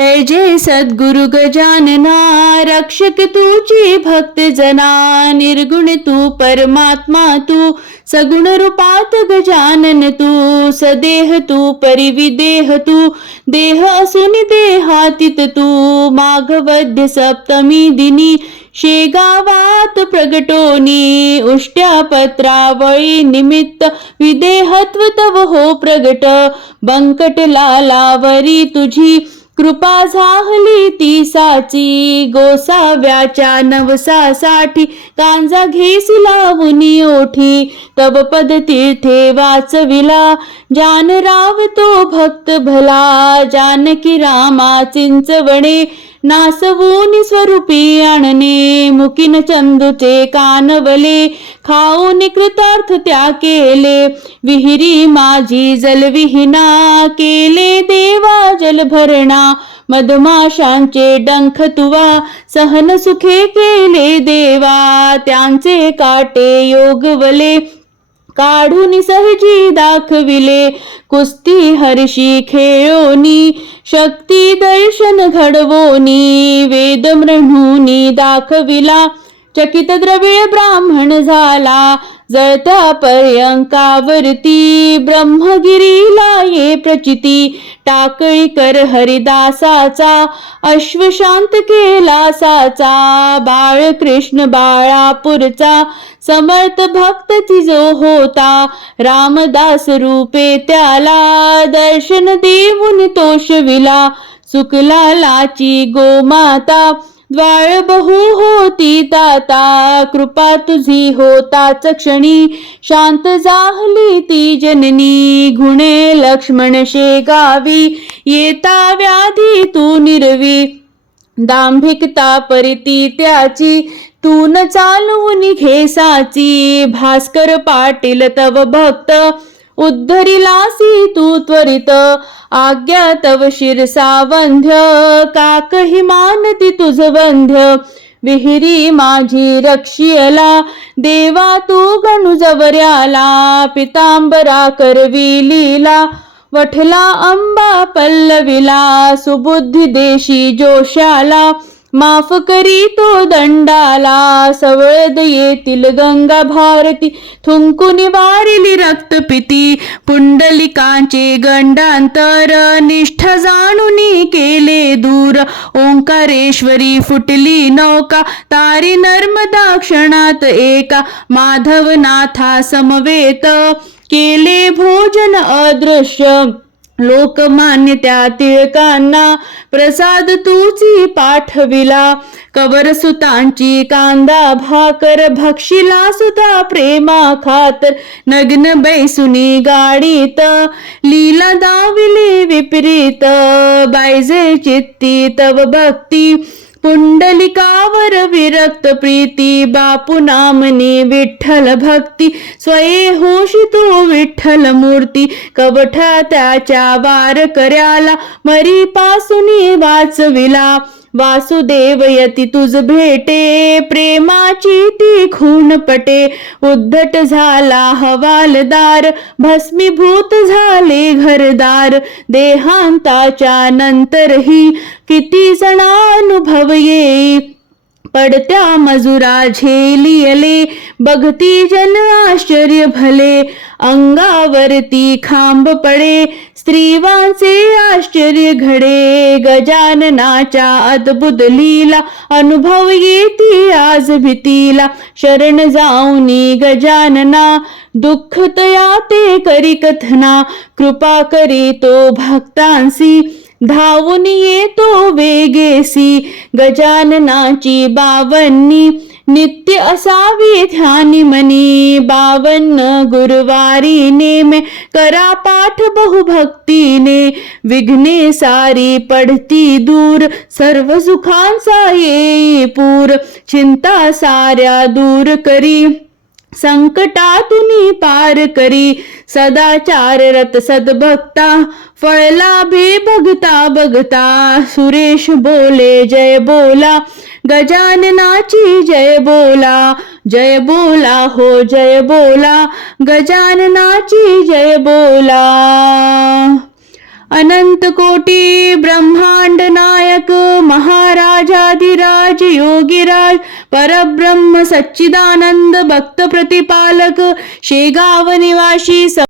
जय जय सद्गुरु गजानना, रक्षक तूची भक्त जना. निर्गुण तू परमात्मा तू, सगुण रूपात गजानन तू. सदेह तू परिविदेह तू, देह असून देहातीत तू. माघवद्य सप्तमी दिनी शेगावात प्रगटोनी. उष्ट्या पत्रावळी निमित्त विदेहत्व तव हो प्रगट. बंकट लालावरी तुझी कृपा झाली ती साची. गोसाव्याच्या नवसासाठी कांजा घेसी लावूनी ओठी. तव पद तीर्थे वाचविला जानराव तो भक्त भला. जानकी रामा चिंचवणे नासवून स्वरूपी आणणे. मुकीन चंदूचे कानवले खाऊन कृतार्थ त्या केले. विहिरी माझी जलविहीना केले देवा जलभरणा. मधमाशांचे डंख तुवा सहन सुखे केले देवा. त्यांचे काटे योगवले काढून सहजी दाखविले. कुस्ती हर्षी खेळोनी शक्ती दर्शन घडवोनी. वेद म्हणूनी दाखविला चकित द्रविळ ब्राह्मण झाला. जळत्या पर्यंकावरती ब्रह्मगिरीला ये प्रचिती. टाकळी कर हरिदासाचा अश्वशांत केला साचा. बाळकृष्ण बाळापूरचा समर्थ भक्त तिजो होता. रामदास रूपे त्याला दर्शन देऊन तोषविला. सुकलालाची गोमाता द्वाळ बहु होती ताता. कृपा तुझी होताच क्षणी शांत झाली ती जननी. गुणे लक्ष्मण शेगावी येता व्याधी तू निरवी. दांभिकता परिती त्याची तू न चालवून घेसाची. भास्कर पाटील तव भक्त उद्धरिलासी तू त्वरित. आज्ञा तव शिरसावंध्य काकही मानती तुझ वंध्य. विहिरी माझी रक्षियला देवा तू गणू जवऱ्याला. पितांबरा करवी लीला वठला अंबा पल्लविला. सुबुद्धी देशी जोशाला माफ करी तो दंडाला. सवळद येतील गंगा भारती थुंकून वारिली रक्तपिती. पुंडलिकांचे गंडांतर निष्ठा जाणून केले दूर. ओंकारेश्वरी फुटली नौका तारी नर्मदा क्षणात एका. माधवनाथा समवेत केले भोजन अदृश्य. लोकमान्य त्या टिळकांना प्रसाद तूची पाठविला. कवर सुतांची कांदा भाकर भक्षिला सुद्धा प्रेमा खातर. नग्न बैसुनी गाडीत लीला दाविले विपरीत. बायजे चित्ती तव भक्ती पुंडलिकावर विरक्त प्रीती. बापू नामनी विठ्ठल भक्ती स्वये होशी तो विठ्ठल मूर्ती. कवठा त्याच्या वार कर्याला मरी पासूनी वाचविला. वासुदेव यती तुझ भेटे प्रेमाची ती खून पटे. उद्धट झाला हवालदार भस्मीभूत झाले घरदार. देहांताच्या नंतरही किती जणानुभव येई. पडत्या मजुरा झेलियले बघती जन आश्चर्य भले. अंगावरती खांब पडे स्त्रीवांचे आश्चर्य घडे. गजाननाच्या अद्भुत लीला अनुभव येती आज भीतीला. शरण जाऊनी गजानना दुःख तया ते करी कथना. कृपा करी तो भक्तांसी धावून येतो वेगेसी. गजाननाची बावन्नी नित्य असावी ध्यानी मनी. 52 गुरुवारी नेमे करा पाठ बहुभक्तीने. विघ्ने सारी पडती दूर सर्व सुखांचा येई पूर. चिंता साऱ्या दूर करी संकटातून पार करी. सदाचार रत सद्भक्ता फळला भे बघता बघता. सुरेश बोले जय बोला गजाननाची जय बोला. जय बोला हो जय बोला गजाननाची जय बोला. अनंत कोटी ब्रह्मांड ना राजाधिराज योगीराज परब्रह्म सच्चिदानंद भक्त प्रतिपालक शेगाव निवासी